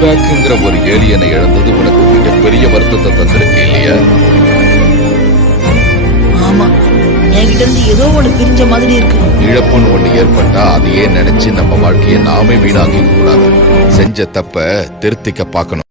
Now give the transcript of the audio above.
பேக்குங்கிற ஒரு ஏலியனை இழந்தது உனக்கு மிகப்பெரிய வருத்தத்தை தந்திருக்கு இல்லையா? ஆமா, என்கிட்ட இருந்து ஏதோ ஒண்ணு பிரிஞ்ச மாதிரி இருக்கு. இழப்புன்னு ஒண்ணு ஏற்பட்டா அதையே நினைச்சு நம்ம வாழ்க்கையை நாமே வீணாக்கிக்க கூடாது. செஞ்ச தப்ப திருத்திக்க பார்க்கணும்.